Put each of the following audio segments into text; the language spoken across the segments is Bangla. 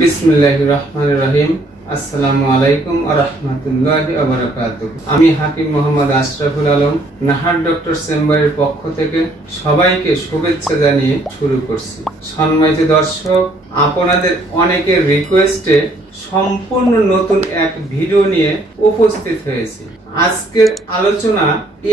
বিসমিল্লাহ রহমান রহিম আসসালামু আলাইকুম রহমতুল্লাহ আমি হাকিম মোহাম্মদ আশরাফুল আলম, নাহার ডক্টর চেম্বারের পক্ষ থেকে সবাইকে শুভেচ্ছা জানিয়ে শুরু করছি। সম্মানিত দর্শক, আপনাদের অনেকের রিকোয়েস্টে সম্পূর্ণ নতুন এক ভিডিও নিয়ে উপস্থিত হয়েছি। আজকের আলোচনা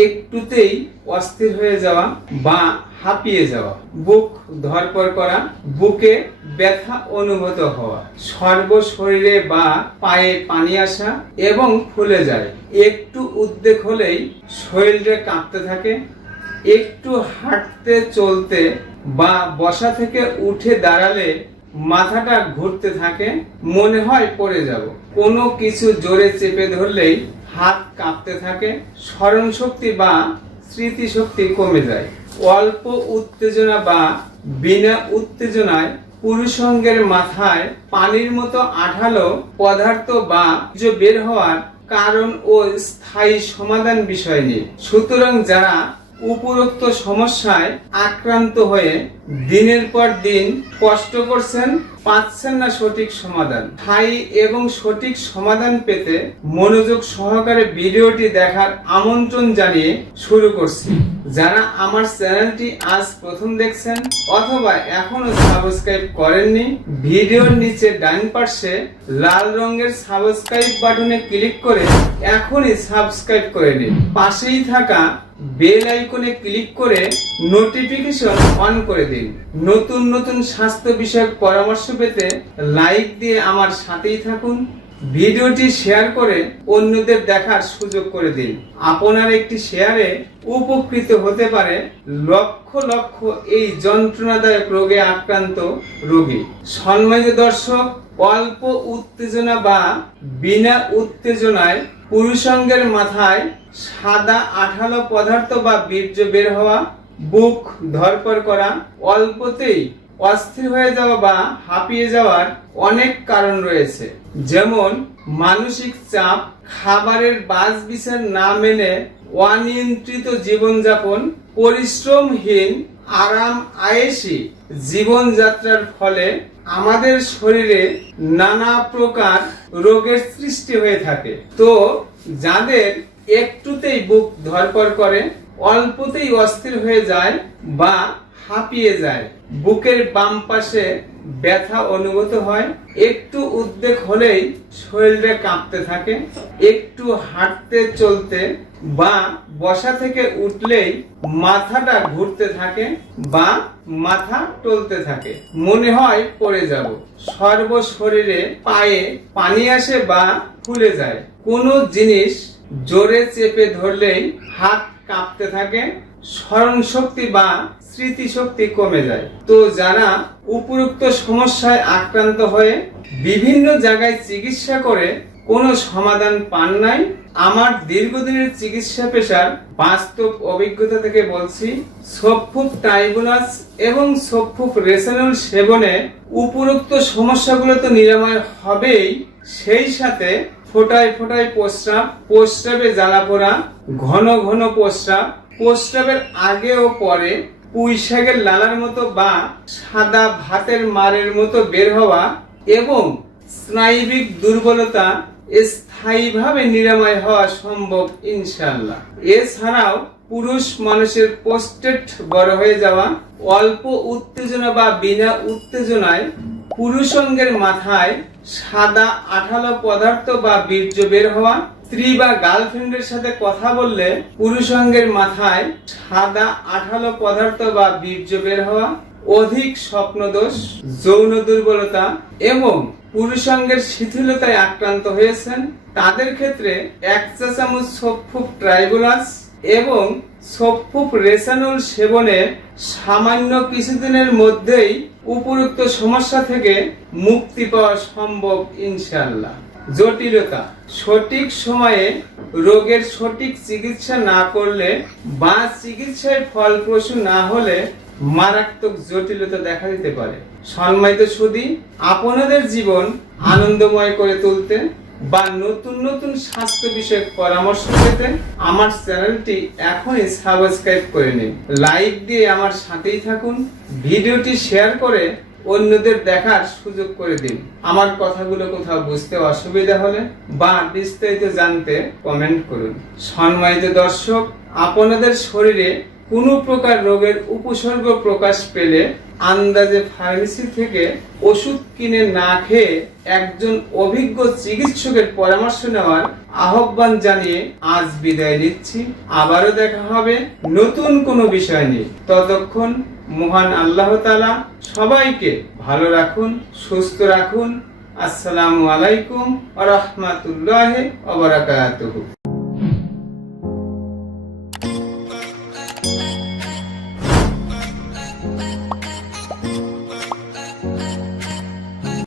একটুতেই অস্থির হয়ে যাওয়া বা হাঁপিয়ে যাওয়া। বুক ধরপর করা, বুকে ব্যথা অনুভূত হওয়া সর্ব শরীরে বা পায়ে পানি আসা এবং ফুলে যায়। একটু উদ্বেগ হলেই শরীরে কাঁপতে থাকে, একটু হাঁটতে চলতে বা বসা থেকে উঠে দাঁড়ালে মাথাটা ঘুরতে থাকে, মনে হয় পড়ে যাব। কোনো কিছু জোরে চেপে ধরলেই হাত কাঁপতে থাকে স্মরণ শক্তি বা স্মৃতিশক্তি কমে যায়। অল্প উত্তেজনা বা বিনা উত্তেজনায় পুরুষঙ্গের মাথায় পানির মতো আঠালো পদার্থ বা বের হওয়ার কারণ ও স্থায়ী সমাধান বিষয় নিয়ে। সুতরাং যারা উপরোক্ত সমস্যায় আক্রান্ত হয়ে দিনের পর দিন কষ্ট করছেন, পাচ্ছেন না সঠিক সমাধান। স্থায়ী এবং সঠিক সমাধান পেতে মনোযোগ সহকারে ভিডিওটি দেখার আমন্ত্রণ জানিয়ে শুরু করছি। যারা আমার চ্যানেলটি আজ প্রথম দেখছেন অথবা এখনও সাবস্ক্রাইব করেননি, ভিডিওর নিচে ডান পাশে লাল রঙের সাবস্ক্রাইব বাটনে ক্লিক করে এখনই সাবস্ক্রাইব করে নিন। পাশেই থাকা বেল আইকনে ক্লিক করে নোটিফিকেশন অন করে দিন। নতুন নতুন স্বাস্থ্য বিষয়ক পরামর্শ পেতে লাইক দিয়ে আমার সাথেই থাকুন। ভিডিওটি শেয়ার করে অন্যদের দেখার সুযোগ করে দিন। আপনার একটি শেয়ারে উপকৃত হতে পারে লক্ষ লক্ষ এই যন্ত্রণাদায়ক রোগে আক্রান্ত রোগী। সম্মানিত দর্শক, অল্প উত্তেজনা বা বিনা উত্তেজনায় পুরুষাঙ্গের মাথায় সাদা আঠালো পদার্থ বা বীর্য বের হওয়া, বুক ধরপর করা, অল্পতেই অস্থির হয়ে যাওয়া বা হাঁপিয়ে যাওয়ার অনেক কারণ রয়েছে। যেমন, মানসিক চাপ, খাবারের বাজ বিচার না মেনে অনিয়ন্ত্রিত জীবনযাপন, পরিশ্রমহীন, আরাম আয়েসি জীবনযাত্রার ফলে আমাদের শরীরে নানা প্রকার রোগের সৃষ্টি হয়ে থাকে। তো যাদের একটুতেই বুক ধরপর করে, অল্পতেই অস্থির হয়ে যায় বা হাঁপিয়ে যায়, বুকের বাম পাশে ব্যথা অনুভূত হয়, একটু উদ্বেগ হলেই শরীরে কাঁপতে থাকে, একটু হাঁটতে চলতে বা বসা থেকে উঠলেই মাথাটা ঘুরতে থাকে বা মাথা টলতে থাকে। মনে হয় পড়ে যাব। সর্ব শরীরে পায়ে পানি আসে বা ফুলে যায়। কোনো জিনিস জোরে চেপে ধরলেই হাত কাঁপতে থাকে স্মরণ শক্তি বা স্মৃতিশক্তি কমে যায়। তো যারা উপরোক্ত সমস্যায় আক্রান্ত হয়ে বিভিন্ন জায়গায় চিকিৎসা করে কোনো সমাধান পান নাই আমার দীর্ঘদিনের চিকিৎসা পেশার বাস্তব অভিজ্ঞতা থেকে বলছি সফুক টাইবুলাস এবং সফুক রেসানল সেবনে উপরোক্ত সমস্যাগুলো তো নিরাময় হবেই। সেই সাথে ফোটায় ফোটায় প্রস্রাব, প্রস্রাবে জ্বালা পোড়া, ঘন ঘন প্রস্রাব, প্রস্রাবের আগে ও পরে পুঁই শাকের লালার মতো বা সাদা ভাতের মারের মতো বের হওয়া এবং স্নায়বিক দুর্বলতা স্থায়ীভাবে নিরাময় হওয়া সম্ভব ইনশাল্লাহ এছাড়াও পুরুষ মানুষের পোস্টেট বড় হয়ে যাওয়া, অল্প উত্তেজনা বা বিনা উত্তেজনায় পুরুষঙ্গের মাথায় সাদা আঠালো পদার্থ বা বীর্য বের হওয়া, স্ত্রী বা গার্লফ্রেন্ডের সাথে কথা বললে পুরুষাঙ্গের মাথায় সাদা আঠালো পদার্থ বা বীর্য বের হওয়া, অধিক স্বপ্নদোষ, যৌন দুর্বলতা এবং পুরুষাঙ্গের শিথিলতায় আক্রান্ত হয়েছেন তাদের ক্ষেত্রে এক চা চামচ সফুক ট্রাইবুলাস এবং সফুক রেসানুল সেবনের সামান্য কিছুদিনের মধ্যেই উপরোক্ত সমস্যা থেকে মুক্তি পাওয়া সম্ভব ইনশাল্লাহ জটিলতা, সঠিক সময়ে রোগের সঠিক চিকিৎসা না করলে বা চিকিৎসায় ফলপ্রসূ না হলে মারাত্মক জটিলতা দেখা দিতে পারে। সম্মানিত সুদী, আপনাদের জীবন আনন্দময় করে তুলতে বা নতুন নতুন স্বাস্থ্য বিষয়ক পরামর্শ পেতে আমার চ্যানেলটি এখনই সাবস্ক্রাইব করে নিন। লাইক দিয়ে আমার সাথেই থাকুন, ভিডিওটি শেয়ার করে অন্যদের দেখার সুযোগ করে দিন। আমার কথাগুলো কোথাও বুঝতে অসুবিধা হলে বা বিস্তারিত জানতে কমেন্ট করুন। সম্মানিত দর্শক, আপনাদের শরীরে কোনো প্রকার রোগের উপসর্গ প্রকাশ পেলে আন্দাজে ফার্মেসি থেকে ওষুধ কিনে না খেয়ে একজন অভিজ্ঞ চিকিৎসকের পরামর্শ নেওয়ার আহ্বান জানিয়ে আজ বিদায় নিচ্ছি। আবারও দেখা হবে নতুন কোনো বিষয় নিয়ে। ততক্ষণ মহান আল্লাহ তাআলা সবাইকে ভালো রাখুন, সুস্থ রাখুন। আসসালামু আলাইকুম আ রহমাতুল্লাহ